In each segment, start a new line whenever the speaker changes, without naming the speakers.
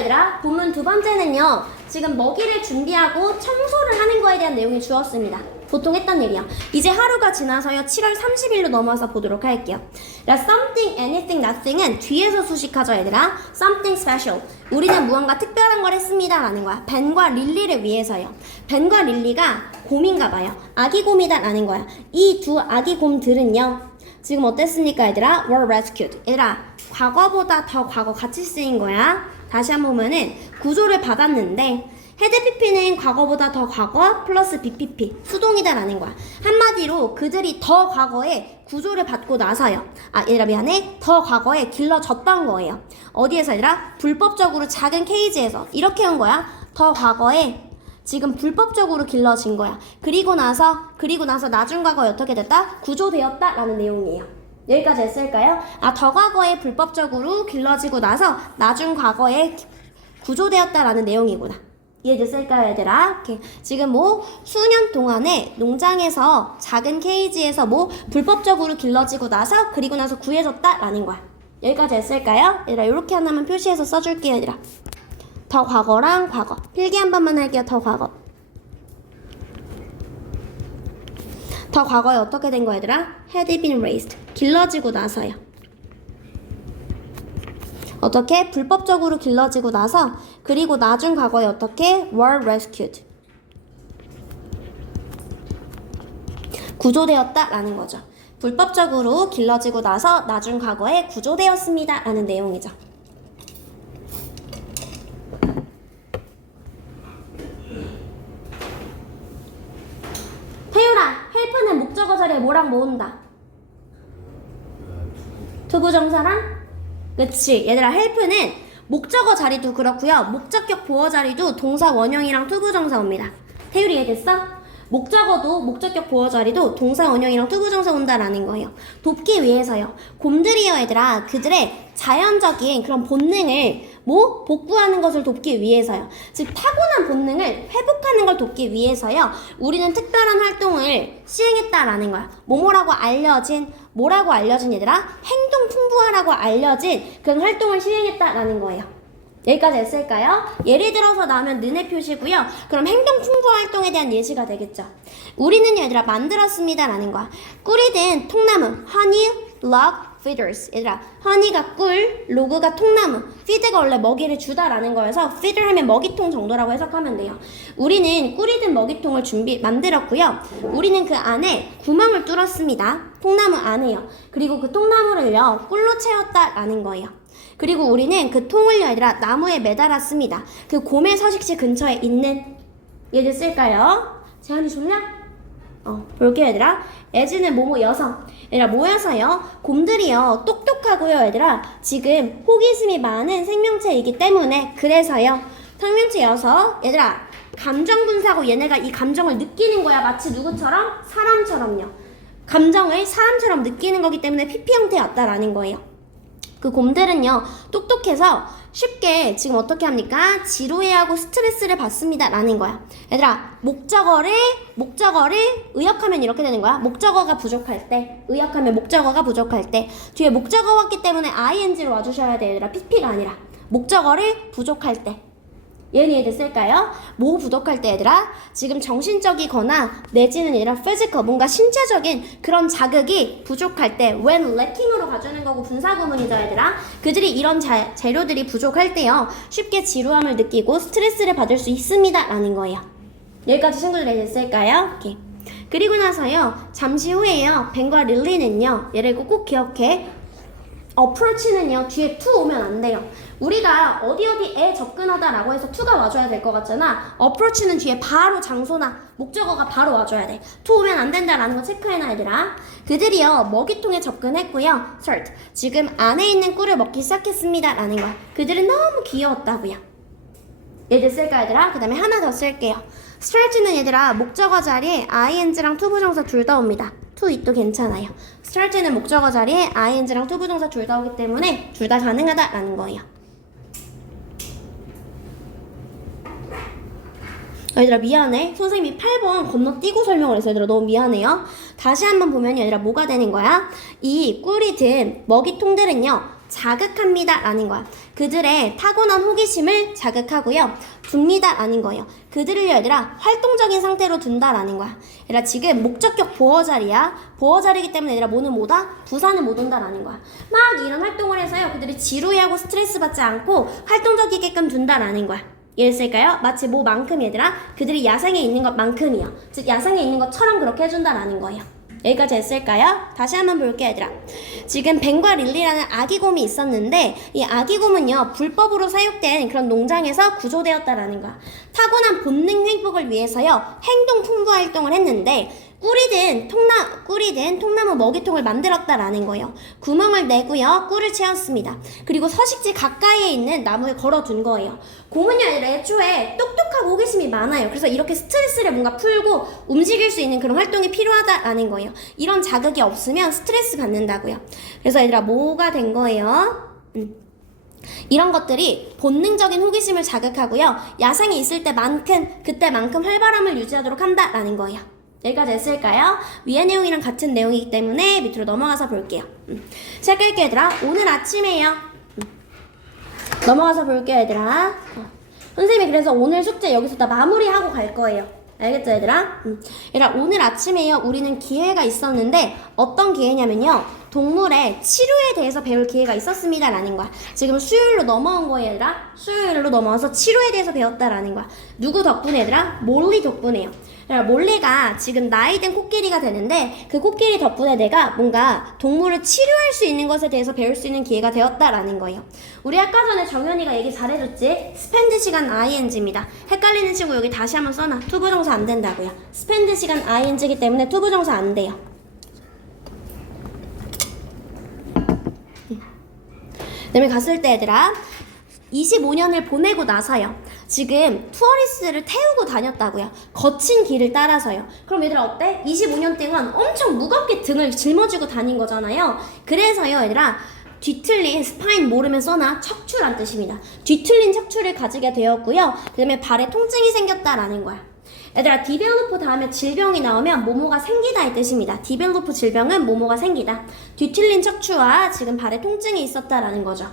얘들아. 본문 두 번째는요. 지금 먹이를 준비하고 청소를 하는 거에 대한 내용이 주었습니다. 보통 했던 일이야. 이제 하루가 지나서요. 7월 30일로 넘어서 보도록 할게요. 자, something, anything, nothing은 뒤에서 수식하죠, 얘들아. something special. 우리는 무언가 특별한 걸 했습니다. 라는 거야. 벤과 릴리를 위해서요. 벤과 릴리가 곰인가 봐요. 아기 곰이다. 라는 거야. 이 두 아기 곰들은요. 지금 어땠습니까, 얘들아? were rescued. 얘들아, 과거보다 더 과거 같이 쓰인 거야. 다시 한번 보면은 구조를 받았는데 헤드 PP는 과거보다 더 과거 플러스 BPP 수동이다라는 거야. 한마디로 그들이 더 과거에 구조를 받고 나서요. 아, 얘들아 미안해. 더 과거에 길러졌던 거예요. 어디에서 얘들아? 불법적으로 작은 케이지에서 이렇게 한 거야. 더 과거에 지금 불법적으로 길러진 거야. 그리고 나서 그리고 나서 나중 과거에 어떻게 됐다? 구조되었다라는 내용이에요. 여기까지 했을까요? 아, 더 과거에 불법적으로 길러지고 나서 나중 과거에 구조되었다라는 내용이구나. 이해됐을까요, 얘들아? 이렇게 지금 뭐 수년 동안에 농장에서 작은 케이지에서 뭐 불법적으로 길러지고 나서 그리고 나서 구해졌다라는 거야. 여기까지 했을까요? 얘들아, 이렇게 하나만 표시해서 써줄게요, 얘들아. 더 과거랑 과거. 필기 한 번만 할게요, 더 과거. 더 과거에 어떻게 된 거야, 얘들아? had been raised. 길러지고 나서요. 어떻게 불법적으로 길러지고 나서 그리고 나중 과거에 어떻게 were rescued 구조되었다 라는 거죠. 불법적으로 길러지고 나서 나중 과거에 구조되었습니다 라는 내용이죠. 태율아, 자리에 뭐랑 모은다? 투부정사랑? 그치. 얘들아, 헬프는 목적어 자리도 그렇고요. 목적격 보어 자리도 동사 원형이랑 투부정사 옵니다. 태율이 이해됐어? 목적어도 목적격 보어 자리도 동사 원형이랑 투부정사 온다라는 거예요. 돕기 위해서요. 곰들이요, 얘들아. 그들의 자연적인 그런 본능을 뭐 복구하는 것을 돕기 위해서요. 즉 타고난 본능을 회복하는 걸 돕기 위해서요. 우리는 특별한 활동을 시행했다라는 거야. 뭐뭐라고 알려진 뭐라고 알려진 얘들아 행동 풍부하라고 알려진 그런 활동을 시행했다라는 거예요. 여기까지 했을까요? 예를 들어서 나오면 는의 표시고요. 그럼 행동 풍부 활동에 대한 예시가 되겠죠. 우리는 얘들아 만들었습니다라는 거야. 꿀이든 통나무, honey, log, feeders. 얘들아, honey가 꿀, log가 통나무, feed가 원래 먹이를 주다라는 거여서 feeder 하면 먹이통 정도라고 해석하면 돼요. 우리는 꿀이든 먹이통을 준비 만들었고요. 우리는 그 안에 구멍을 뚫었습니다. 통나무 안에요. 그리고 그 통나무를요 꿀로 채웠다라는 거예요. 그리고 우리는 그 통을 얘들아 나무에 매달았습니다. 그 곰의 서식지 근처에 있는 얘들 쓸까요? 재현이 좋냐? 어, 볼게요, 얘들아. 에즈는 뭐뭐 여성. 얘들아, 모여서요. 곰들이요. 똑똑하고요, 얘들아. 지금 호기심이 많은 생명체이기 때문에 그래서요. 생명체여서 얘들아, 감정 분사고 얘네가 이 감정을 느끼는 거야. 마치 누구처럼? 사람처럼요. 감정을 사람처럼 느끼는 거기 때문에 PP 형태였다라는 거예요. 그 곰들은요 똑똑해서 쉽게 지금 어떻게 합니까? 지루해하고 스트레스를 받습니다 라는 거야. 얘들아 목적어를 목적어를 의역하면 이렇게 되는 거야. 목적어가 부족할 때 의역하면 목적어가 부족할 때. 뒤에 목적어 왔기 때문에 ing로 와주셔야 돼 얘들아. pp가 아니라. 목적어를 부족할 때 얘는 이해됐을까요? 뭐 부족할 때 얘들아 지금 정신적이거나 내지는 얘들아 physical 뭔가 신체적인 그런 자극이 부족할 때 when lacking으로 가주는 거고 분사구문이죠 얘들아 그들이 이런 자, 재료들이 부족할 때요 쉽게 지루함을 느끼고 스트레스를 받을 수 있습니다 라는 거예요 여기까지 친구들 이해됐을까요? 오케이. 그리고 나서요 잠시 후에요 벤과 릴리는요 얘를 꼭 기억해 어프로치는요 뒤에 to 오면 안 돼요. 우리가 어디 어디에 접근하다라고 해서 to가 와줘야 될 것 같잖아. 어프로치는 뒤에 바로 장소나 목적어가 바로 와줘야 돼. to 오면 안 된다라는 거 체크해놔 얘들아. 그들이요 먹이통에 접근했고요. start 지금 안에 있는 꿀을 먹기 시작했습니다 라는 거야. 그들은 너무 귀여웠다고요. 얘들 쓸까 얘들아? 그 다음에 하나 더 쓸게요. start는 얘들아 목적어 자리에 ing랑 투부정사 둘 다 옵니다. To it도 괜찮아요. start는 목적어 자리에 ing랑 투부정사 둘 다 오기 때문에 둘 다 가능하다라는 거예요. 얘들아 미안해. 선생님이 8번 건너뛰고 설명을 해서 얘들아 너무 미안해요. 다시 한번 보면 얘들아 뭐가 되는 거야? 이 꿀이 든 먹이통들은요. 자극합니다. 라는 거야. 그들의 타고난 호기심을 자극하고요. 둡니다. 라는 거예요. 그들을 얘들아 활동적인 상태로 둔다 라는 거야. 얘들아 지금 목적격 보어 자리야. 보어 자리이기 때문에 얘들아 뭐는 뭐다? 부사는 못 온다 라는 거야. 막 이런 활동을 해서요. 그들이 지루해하고 스트레스 받지 않고 활동적이게끔 둔다 라는 거야. 이해했을까요? 마치 뭐만큼 얘들아 그들이 야생에 있는 것만큼이요. 즉 야생에 있는 것처럼 그렇게 해준다라는 거예요. 여기까지 했을까요? 다시 한번 볼게요, 얘들아. 지금 벤과 릴리라는 아기곰이 있었는데 이 아기곰은요 불법으로 사육된 그런 농장에서 구조되었다라는 거야. 타고난 본능 회복을 위해서요 행동 풍부 활동을 했는데 꿀이 든 통나 꿀이 든 통나무 먹이통을 만들었다라는 거예요. 구멍을 내고요 꿀을 채웠습니다. 그리고 서식지 가까이에 있는 나무에 걸어둔 거예요. 곰은요 애초에 똑똑하고 호기심이 많아요. 그래서 이렇게 스트레스를 뭔가 풀고 움직일 수 있는 그런 활동이 필요하다라는 거예요. 이런 자극이 없으면 스트레스 받는다고요. 그래서 얘들아 뭐가 된 거예요? 음. 이런 것들이 본능적인 호기심을 자극하고요. 야생에 있을 때만큼 그때만큼 활발함을 유지하도록 한다라는 거예요. 여기까지 했을까요? 위의 내용이랑 같은 내용이기 때문에 밑으로 넘어가서 볼게요. 음. 시작할게요, 얘들아. 오늘 아침에요. 음. 넘어가서 볼게요, 얘들아. 어. 선생님이 그래서 오늘 숙제 여기서 다 마무리하고 갈 거예요. 알겠죠, 얘들아? 음. 얘들아, 오늘 아침에요. 우리는 기회가 있었는데 어떤 기회냐면요. 동물의 치료에 대해서 배울 기회가 있었습니다라는 거야. 지금 수요일로 넘어온 거예요, 얘들아. 수요일로 넘어와서 치료에 대해서 배웠다라는 거야. 누구 덕분에, 얘들아? 몰리 덕분에요. 얘들아, 몰리가 지금 나이 든 코끼리가 되는데 그 코끼리 덕분에 내가 뭔가 동물을 치료할 수 있는 것에 대해서 배울 수 있는 기회가 되었다라는 거예요. 우리 아까 전에 정현이가 얘기 잘해줬지? 스펜드 시간 ing입니다. 헷갈리는 친구 여기 다시 한번 써놔. 투부정사 안 된다고요. 스펜드 시간 ing이기 때문에 투부정사 안 돼요. 그다음에 갔을 때 얘들아 25년을 보내고 나서요. 지금 투어리스를 태우고 다녔다고요. 거친 길을 따라서요. 그럼 얘들아 어때? 25년 동안 엄청 무겁게 등을 짊어지고 다닌 거잖아요. 그래서요, 얘들아. 뒤틀린 스파인 모르면 써나 척추란 뜻입니다. 뒤틀린 척추를 가지게 되었고요. 그 다음에 발에 통증이 생겼다라는 거야. 얘들아 디벨로프 다음에 질병이 나오면 모모가 생기다 이 뜻입니다. 디벨로프 질병은 모모가 생기다. 뒤틀린 척추와 지금 발에 통증이 있었다라는 거죠.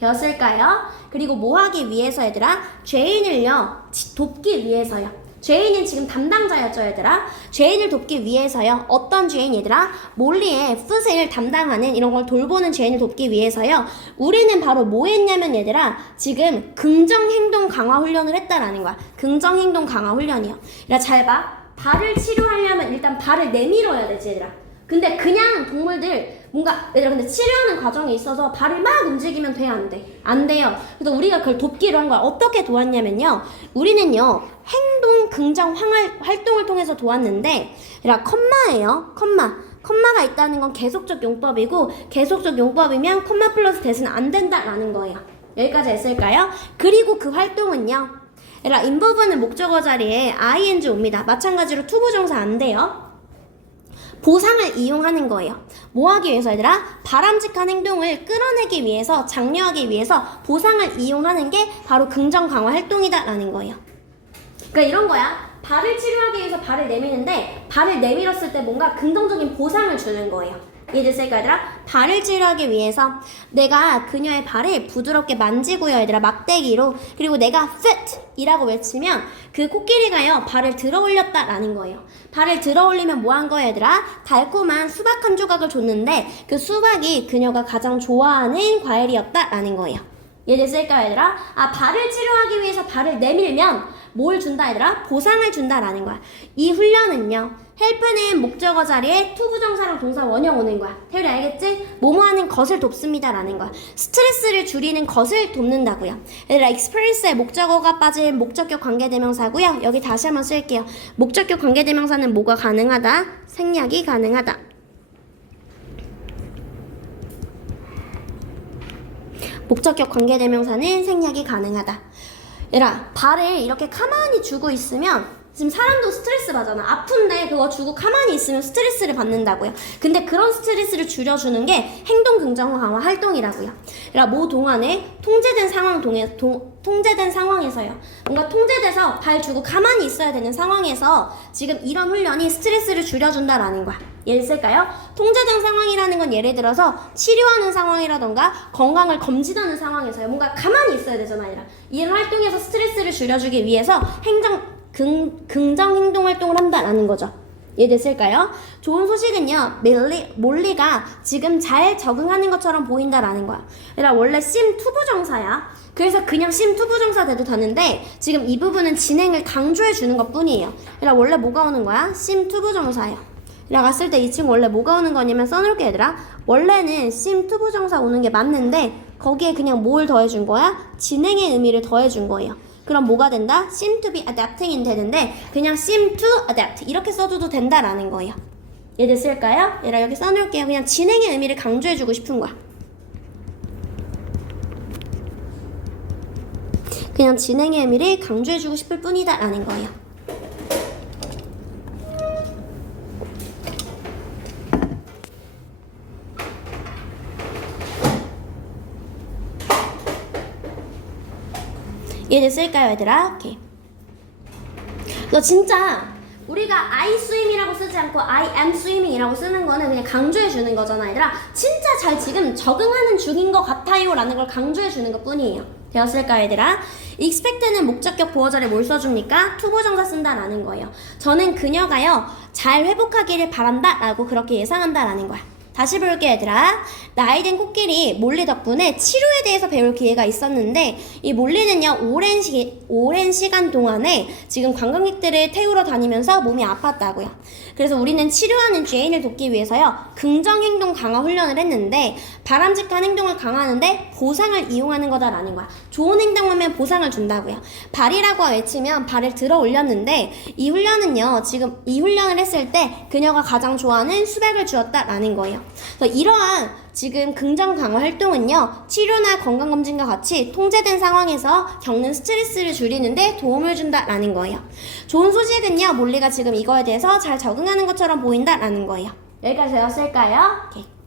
되었을까요? 그리고 뭐 하기 위해서 얘들아? 죄인을요 지- 돕기 위해서요. 죄인은 지금 담당자였죠 얘들아. 죄인을 돕기 위해서요. 어떤 죄인 얘들아? 몰리의 풋을 담당하는 이런 걸 돌보는 죄인을 돕기 위해서요. 우리는 바로 뭐 했냐면 얘들아 지금 긍정 행동 강화 훈련을 했다라는 거야. 긍정 행동 강화 훈련이요. 얘들아 잘 봐. 발을 치료하려면 일단 발을 내밀어야 되지 얘들아. 근데 그냥 동물들 뭔가 얘들아 근데 치료하는 과정에 있어서 발을 막 움직이면 돼 안 돼? 안 돼요. 그래서 우리가 그걸 돕기로 한 거야. 어떻게 도왔냐면요. 우리는요 행동 긍정 활, 활동을 통해서 도왔는데 얘들아 컴마예요. 컴마. 컴마가 있다는 건 계속적 용법이고 계속적 용법이면 컴마 플러스 대수는 안 된다라는 거예요. 여기까지 했을까요? 그리고 그 활동은요. 얘들아 인버브는 목적어 자리에 ing 옵니다. 마찬가지로 투부정사 안 돼요. 보상을 이용하는 거예요. 뭐 하기 위해서 얘들아? 바람직한 행동을 끌어내기 위해서, 장려하기 위해서 보상을 이용하는 게 바로 긍정 강화 활동이다라는 거예요. 그러니까 이런 거야. 발을 치료하기 위해서 발을 내미는데 발을 내밀었을 때 뭔가 긍정적인 보상을 주는 거예요. 이해됐을까 얘들아? 발을 치료하기 위해서 내가 그녀의 발을 부드럽게 만지고요 얘들아 막대기로 그리고 내가 fit 이라고 외치면 그 코끼리가요 발을 들어 올렸다라는 거예요 발을 들어 올리면 뭐 한 거예요 얘들아? 달콤한 수박 한 조각을 줬는데 그 수박이 그녀가 가장 좋아하는 과일이었다라는 거예요 이해됐을까 얘들아? 아 발을 치료하기 위해서 발을 내밀면 뭘 준다 얘들아? 보상을 준다라는 거야 이 훈련은요 헬프는 목적어 자리에 투부정사 랑 동사 원형 오는 거야 태율이 알겠지? 뭐뭐 하는 것을 돕습니다라는 거야 스트레스를 줄이는 것을 돕는다고요 얘들아 experience에 목적어가 빠진 목적격 관계대명사고요 여기 다시 한번 쓸게요 목적격 관계대명사는 뭐가 가능하다? 생략이 가능하다 목적격 관계대명사는 생략이 가능하다. 얘들아, 발을 이렇게 가만히 주고 있으면 지금 사람도 스트레스 받잖아. 아픈데 그거 주고 가만히 있으면 스트레스를 받는다고요. 근데 그런 스트레스를 줄여주는 게 행동 긍정 강화 활동이라고요. 얘들아, 모 동안에 통제된 상황 동에 동, 통제된 상황에서요. 뭔가 통제돼서 발 주고 가만히 있어야 되는 상황에서 지금 이런 훈련이 스트레스를 줄여준다라는 거야. 예를 쓸까요? 통제된 상황이라는 건 예를 들어서 치료하는 상황이라던가 건강을 검진하는 상황에서요. 뭔가 가만히 있어야 되잖아, 아니라 이런 활동에서 스트레스를 줄여주기 위해서 행정 긍, 긍정 행동 활동을 한다라는 거죠. 이해됐을까요? 좋은 소식은요, 밀리, 몰리가 지금 잘 적응하는 것처럼 보인다라는 거야. 얘들아, 원래 심 투부정사야. 그래서 그냥 심 투부정사 돼도 되는데, 지금 이 부분은 진행을 강조해 주는 것 뿐이에요. 얘들아, 원래 뭐가 오는 거야? 심 투부정사예요. 얘들아, 갔을 때 이 친구 원래 뭐가 오는 거냐면 써놓을게, 얘들아. 원래는 심 투부정사 오는 게 맞는데, 거기에 그냥 뭘 더해준 거야? 진행의 의미를 더해준 거예요. 그럼 뭐가 된다? seem to be adapting이 되는데 그냥 seem to adapt 이렇게 써줘도 된다라는 거예요. 이해됐을까요? 얘라 여기 써놓을게요. 그냥 진행의 의미를 강조해주고 싶은 거야. 그냥 진행의 의미를 강조해주고 싶을 뿐이다라는 거예요. 이해됐을까요, 얘들아? 오케이. 너 진짜 우리가 I swim이라고 쓰지 않고 I am swimming이라고 쓰는 거는 그냥 강조해 주는 거잖아, 얘들아. 진짜 잘 지금 적응하는 중인 것 같아요라는 걸 강조해 주는 것 뿐이에요. 되었을까, 얘들아? expect는 목적격 보어자를 뭘 써줍니까? 투부정사 쓴다라는 거예요. 저는 그녀가요 잘 회복하기를 바란다 라고 그렇게 예상한다라는 거야. 다시 볼게 얘들아. 나이든 코끼리 몰리 덕분에 치료에 대해서 배울 기회가 있었는데 이 몰리는요 오랜, 시, 오랜 시간 동안에 지금 관광객들을 태우러 다니면서 몸이 아팠다고요. 그래서 우리는 치료하는 죄인을 돕기 위해서요 긍정 행동 강화 훈련을 했는데 바람직한 행동을 강화하는데 보상을 이용하는 거다라는 거야 좋은 행동하면 보상을 준다고요 발이라고 외치면 발을 들어 올렸는데 이 훈련은요 지금 이 훈련을 했을 때 그녀가 가장 좋아하는 수백을 주었다라는 거예요 그래서 이러한 지금 긍정 강화 활동은요 치료나 건강 검진과 같이 통제된 상황에서 겪는 스트레스를 줄이는데 도움을 준다라는 거예요. 좋은 소식은요 몰리가 지금 이거에 대해서 잘 적응하는 것처럼 보인다라는 거예요. 여기까지 되었을까요? 오케이.